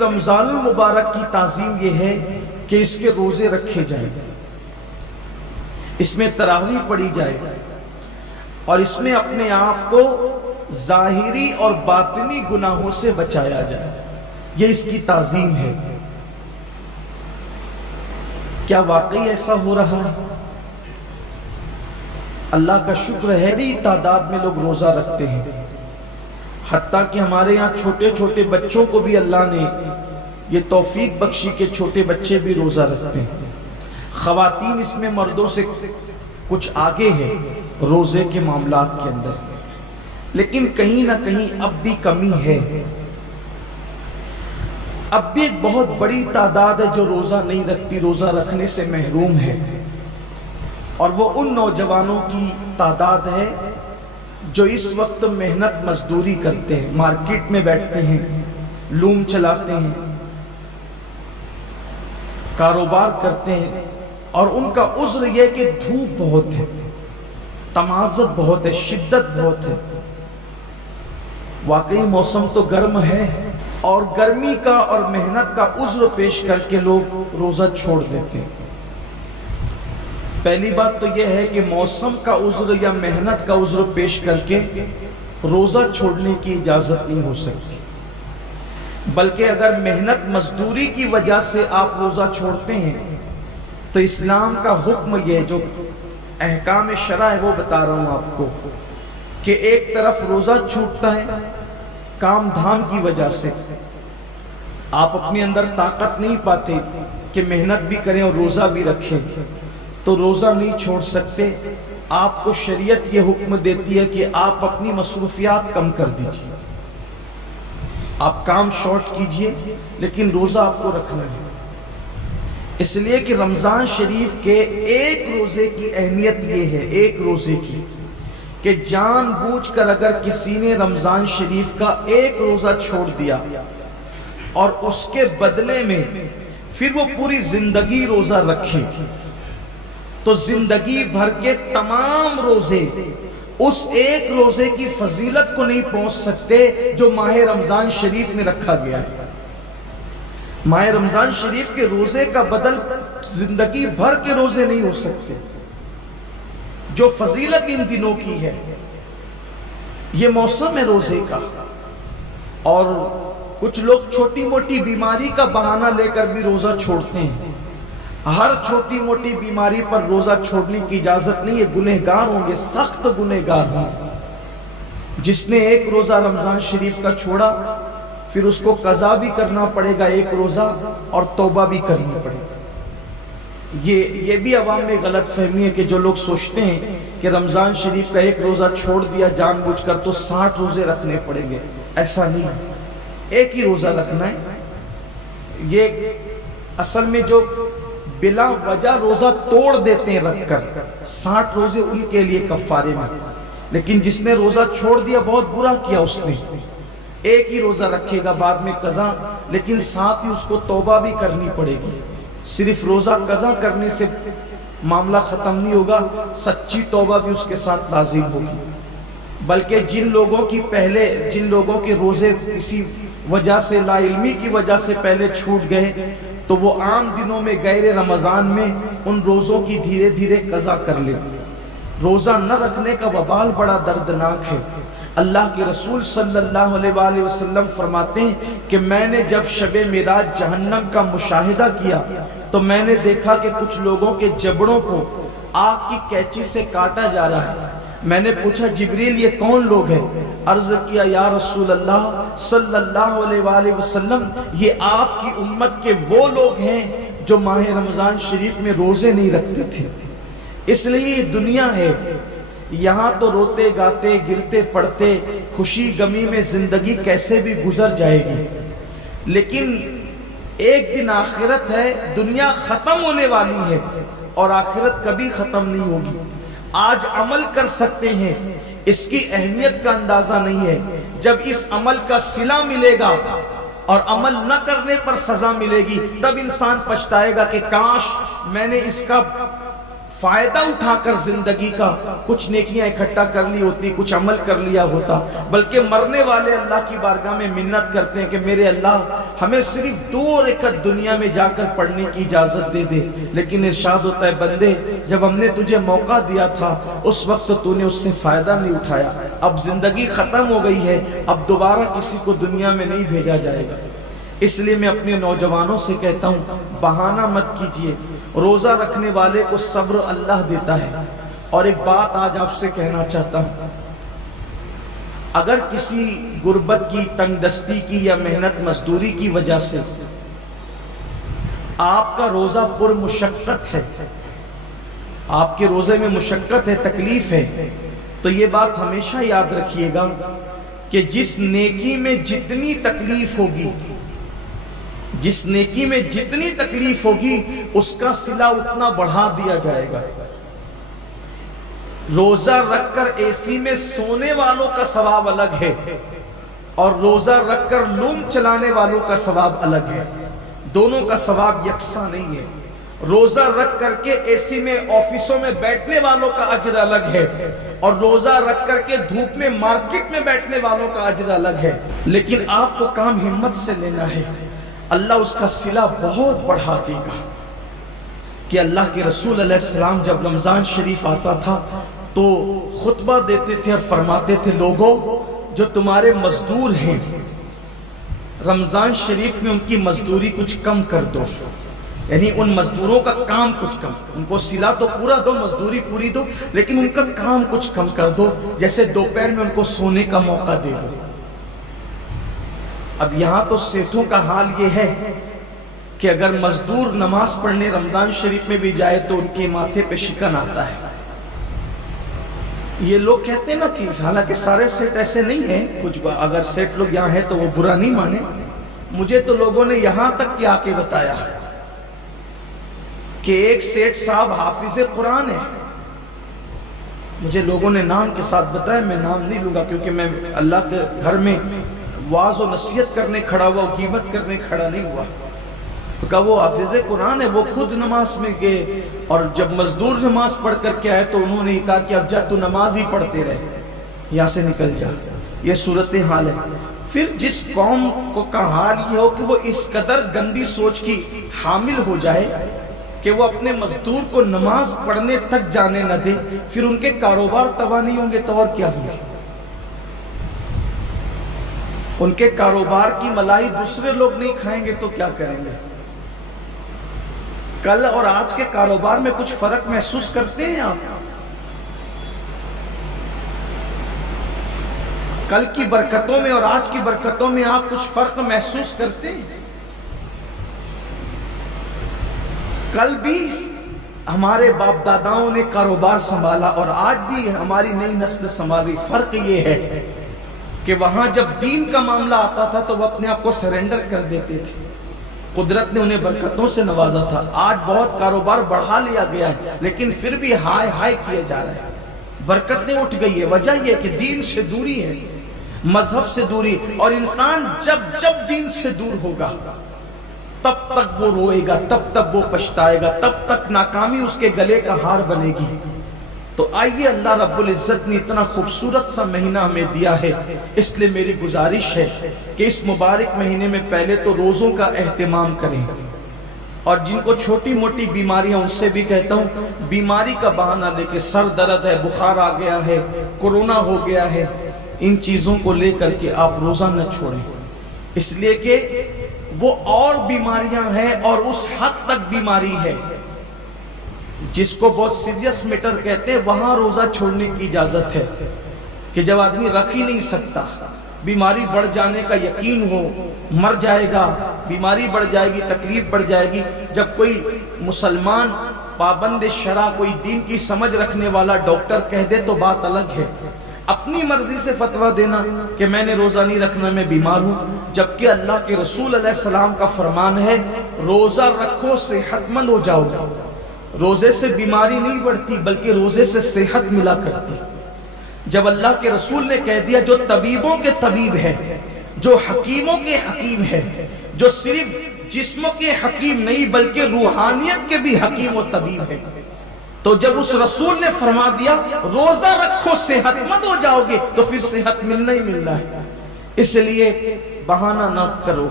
رمضان المبارک کی تعظیم یہ ہے کہ اس کے روزے رکھے جائیں، اس میں تراویح پڑھی جائے اور اس میں اپنے آپ کو ظاہری اور باطنی گناہوں سے بچایا جائے، یہ اس کی تعظیم ہے۔ کیا واقعی ایسا ہو رہا ہے؟ اللہ کا شکر ہے بڑی تعداد میں لوگ روزہ رکھتے ہیں، حتیٰ کہ ہمارے یہاں چھوٹے چھوٹے بچوں کو بھی اللہ نے یہ توفیق بخشی کہ چھوٹے بچے بھی روزہ رکھتے ہیں۔ خواتین اس میں مردوں سے کچھ آگے ہیں روزے کے معاملات کے اندر، لیکن کہیں نہ کہیں اب بھی کمی ہے۔ اب بھی ایک بہت بڑی تعداد ہے جو روزہ نہیں رکھتی، روزہ رکھنے سے محروم ہے، اور وہ ان نوجوانوں کی تعداد ہے جو اس وقت محنت مزدوری کرتے ہیں، مارکیٹ میں بیٹھتے ہیں، لوم چلاتے ہیں، کاروبار کرتے ہیں، اور ان کا عذر یہ کہ دھوپ بہت ہے، تمازت بہت ہے، شدت بہت ہے۔ واقعی موسم تو گرم ہے، اور گرمی کا اور محنت کا عذر پیش کر کے لوگ روزہ چھوڑ دیتے ہیں۔ پہلی بات تو یہ ہے کہ موسم کا عذر یا محنت کا عذر پیش کر کے روزہ چھوڑنے کی اجازت نہیں ہو سکتی، بلکہ اگر محنت مزدوری کی وجہ سے آپ روزہ چھوڑتے ہیں تو اسلام کا حکم یہ جو احکام شرع ہے وہ بتا رہا ہوں آپ کو، کہ ایک طرف روزہ چھوٹتا ہے کام دھام کی وجہ سے، آپ اپنے اندر طاقت نہیں پاتے کہ محنت بھی کریں اور روزہ بھی رکھیں، تو روزہ نہیں چھوڑ سکتے۔ آپ کو شریعت یہ حکم دیتی ہے کہ آپ اپنی مصروفیات کم کر دیجئے، آپ کام شارٹ کیجئے، لیکن روزہ آپ کو رکھنا ہے۔ اس لیے کہ رمضان شریف کے ایک روزے کی اہمیت یہ ہے، ایک روزے کی، کہ جان بوجھ کر اگر کسی نے رمضان شریف کا ایک روزہ چھوڑ دیا اور اس کے بدلے میں پھر وہ پوری زندگی روزہ رکھے، تو زندگی بھر کے تمام روزے اس ایک روزے کی فضیلت کو نہیں پہنچ سکتے جو ماہ رمضان شریف میں رکھا گیا ہے۔ ماہ رمضان شریف کے روزے کا بدل زندگی بھر کے روزے نہیں ہو سکتے، جو فضیلت ان دنوں کی ہے۔ یہ موسم ہے روزے کا، اور کچھ لوگ چھوٹی موٹی بیماری کا بہانہ لے کر بھی روزہ چھوڑتے ہیں۔ ہر چھوٹی موٹی بیماری پر روزہ چھوڑنے کی اجازت نہیں ہے، گنہگار ہوں گے، سخت گنہگار ہوں گے۔ جس نے ایک روزہ رمضان شریف کا چھوڑا پھر اس کو قضا بھی کرنا پڑے گا ایک روزہ، اور توبہ بھی کرنی پڑے گا۔ یہ بھی عوام میں غلط فہمی ہے کہ جو لوگ سوچتے ہیں کہ رمضان شریف کا ایک روزہ چھوڑ دیا جان بوجھ کر تو 60 روزے رکھنے پڑیں گے، ایسا نہیں ہے، ایک ہی روزہ رکھنا ہے۔ یہ اصل میں جو بلا وجہ روزہ توڑ دیتے ہیں رکھ کر، 60 روزے ان کے لیے کفارے میں، لیکن جس نے روزہ چھوڑ دیا بہت برا کیا، اس نے ایک ہی روزہ رکھے گا بعد میں قضا، لیکن ساتھ ہی اس کو توبہ بھی کرنی پڑے گی۔ صرف روزہ قضا کرنے سے معاملہ ختم نہیں ہوگا، سچی توبہ بھی اس کے ساتھ لازم ہوگی۔ بلکہ جن لوگوں کے روزے کسی وجہ سے، لا علمی کی وجہ سے پہلے چھوٹ گئے، تو وہ عام دنوں میں غیر رمضان میں ان روزوں کی دھیرے دھیرے قضا کر لیں۔ روزہ نہ رکھنے کا وبال بڑا دردناک ہے۔ اللہ کے رسول صلی اللہ علیہ وآلہ وسلم فرماتے ہیں کہ میں نے جب شب معراج جہنم کا مشاہدہ کیا تو میں نے دیکھا کہ کچھ لوگوں کے جبڑوں کو آگ کی کینچی سے کاٹا جا رہا ہے۔ میں نے پوچھا جبریل یہ کون لوگ ہیں؟ عرض کیا یا رسول اللہ صلی اللہ علیہ وآلہ وسلم یہ آپ کی امت کے وہ لوگ ہیں جو ماہ رمضان شریف میں روزے نہیں رکھتے تھے۔ اس لیے یہ دنیا ہے، یہاں تو روتے گاتے گرتے پڑتے خوشی غمی میں زندگی کیسے بھی گزر جائے گی، لیکن ایک دن آخرت ہے، دنیا ختم ہونے والی ہے اور آخرت کبھی ختم نہیں ہوگی۔ آج عمل کر سکتے ہیں، اس کی اہمیت کا اندازہ نہیں ہے، جب اس عمل کا صلہ ملے گا اور عمل نہ کرنے پر سزا ملے گی تب انسان پچھتائے گا کہ کاش میں نے اس کا فائدہ اٹھا کر زندگی کا کچھ نیکیاں اکٹھا کر لی ہوتی، کچھ عمل کر لیا ہوتا، بلکہ مرنے والے اللہ کی بارگاہ میں منت کرتے ہیں کہ میرے اللہ ہمیں صرف 2 رکعت دنیا میں جا کر پڑھنے کی اجازت دے دے۔ لیکن ارشاد ہوتا ہے بندے جب ہم نے تجھے موقع دیا تھا اس وقت تو نے اس سے فائدہ نہیں اٹھایا، اب زندگی ختم ہو گئی ہے، اب دوبارہ کسی کو دنیا میں نہیں بھیجا جائے گا۔ اس لیے میں اپنے نوجوانوں سے کہتا ہوں بہانہ مت کیجئے، روزہ رکھنے والے کو صبر اللہ دیتا ہے۔ اور ایک بات آج آپ سے کہنا چاہتا ہوں، اگر کسی غربت کی، تنگ دستی کی یا محنت مزدوری کی وجہ سے آپ کا روزہ پر مشقت ہے، آپ کے روزے میں مشقت ہے، تکلیف ہے، تو یہ بات ہمیشہ یاد رکھیے گا کہ جس نیکی میں جتنی تکلیف ہوگی، جس نیکی میں جتنی تکلیف ہوگی اس کا صلہ اتنا بڑھا دیا جائے گا۔ روزہ رکھ کر اے سی میں سونے والوں کا ثواب الگ ہے اور روزہ رکھ کر لوم چلانے والوں کا ثواب الگ ہے، دونوں کا ثواب یکساں نہیں ہے۔ روزہ رکھ کر کے اے سی میں آفسوں میں بیٹھنے والوں کا اجر الگ ہے اور روزہ رکھ کر کے دھوپ میں مارکیٹ میں بیٹھنے والوں کا اجر الگ ہے، لیکن آپ کو کام ہمت سے لینا ہے، اللہ اس کا صلہ بہت بڑھا دے گا۔ کہ اللہ کے رسول علیہ السلام جب رمضان شریف آتا تھا تو خطبہ دیتے تھے اور فرماتے تھے لوگوں جو تمہارے مزدور ہیں رمضان شریف میں ان کی مزدوری کچھ کم کر دو، یعنی ان مزدوروں کا کام کچھ کم، ان کو صلہ تو پورا دو، مزدوری پوری دو، لیکن ان کا کام کچھ کم کر دو، جیسے دوپہر میں ان کو سونے کا موقع دے دو۔ اب یہاں تو سیٹھوں کا حال یہ ہے کہ اگر مزدور نماز پڑھنے رمضان شریف میں بھی جائے تو ان کے ماتھے پہ شکن آتا ہے۔ یہ لوگ کہتے ہیں نا کہ حالانکہ سارے سیٹ ایسے نہیں ہیں، کچھ اگر سیٹ لوگ یہاں ہیں تو وہ برا نہیں مانے، مجھے تو لوگوں نے یہاں تک کہ آ کے بتایا کہ ایک سیٹ صاحب حافظ قرآن ہے، مجھے لوگوں نے نام کے ساتھ بتایا، میں نام نہیں لوں گا کیونکہ میں اللہ کے گھر میں واعظ و نصیحت کرنے کھڑا ہوا، غیبت کرنے کھڑا نہیں ہوا۔ تو کہا وہ حافظ قرآن ہے، وہ خود نماز میں گئے اور جب مزدور نماز پڑھ کر کے آئے تو انہوں نے کہا کہ اب جا تو نماز ہی پڑھتے رہے، یہاں سے نکل جا۔ یہ صورتحال ہے۔ پھر جس قوم کو کا حال یہ ہو کہ وہ اس قدر گندی سوچ کی حامل ہو جائے کہ وہ اپنے مزدور کو نماز پڑھنے تک جانے نہ دے، پھر ان کے کاروبار تباہ نہیں ہوں گے تو اور کیا ہوگا؟ ان کے کاروبار کی ملائی دوسرے لوگ نہیں کھائیں گے تو کیا کریں گے؟ کل اور آج کے کاروبار میں کچھ فرق محسوس کرتے ہیں آپ؟ کل کی برکتوں میں اور آج کی برکتوں میں آپ کچھ فرق محسوس کرتے ہیں؟ کل بھی ہمارے باپ داداؤں نے کاروبار سنبھالا اور آج بھی ہماری نئی نسل سنبھالی۔ فرق یہ ہے کہ وہاں جب دین کا معاملہ آتا تھا تو وہ اپنے آپ کو سرنڈر کر دیتے تھے، قدرت نے انہیں برکتوں سے نوازا تھا۔ آج بہت کاروبار بڑھا لیا گیا ہے لیکن پھر بھی ہائے ہائے کیا جا رہا ہے، برکتیں اٹھ گئی ہے۔ وجہ یہ کہ دین سے دوری ہے، مذہب سے دوری، اور انسان جب دین سے دور ہوگا تب تک وہ روئے گا، تب تک وہ پچھتائے گا، تب تک ناکامی اس کے گلے کا ہار بنے گی۔ تو آئیے، اللہ رب العزت نے اتنا خوبصورت سا مہینہ ہمیں دیا ہے، اس لیے میری گزارش ہے کہ اس مبارک مہینے میں پہلے تو روزوں کا اہتمام کریں، اور جن کو چھوٹی موٹی بیماریاں ان سے بھی کہتا ہوں بیماری کا بہانہ لے کے، سر درد ہے، بخار آ گیا ہے، کورونا ہو گیا ہے، ان چیزوں کو لے کر کے آپ روزہ نہ چھوڑیں، اس لیے کہ وہ اور بیماریاں ہیں اور اس حد تک بیماری ہے جس کو بہت سیریس میٹر کہتے ہیں، وہاں روزہ چھوڑنے کی اجازت ہے کہ جب آدمی رکھ ہی نہیں سکتا، بیماری بڑھ جانے کا یقین ہو، مر جائے گا، بیماری بڑھ جائے گی، تکلیف بڑھ جائے گی۔ جب کوئی مسلمان پابند شرع، کوئی دین کی سمجھ رکھنے والا ڈاکٹر کہہ دے تو بات الگ ہے، اپنی مرضی سے فتویٰ دینا کہ میں نے روزہ نہیں رکھنا، میں بیمار ہوں، جبکہ اللہ کے رسول علیہ السلام کا فرمان ہے روزہ رکھو صحت مند ہو جاؤ گے۔ روزے سے بیماری نہیں بڑھتی بلکہ روزے سے صحت ملا کرتی۔ جب اللہ کے رسول نے کہہ دیا جو طبیبوں کے طبیب ہے، جو حکیموں کے حکیم ہے، جو صرف جسم کے حکیم نہیں بلکہ روحانیت کے بھی حکیم و طبیب ہے، تو جب اس رسول نے فرما دیا روزہ رکھو صحت مند ہو جاؤ گے، تو پھر صحت ملنا ہی ملنا ہے۔ اس لیے بہانہ نہ کرو،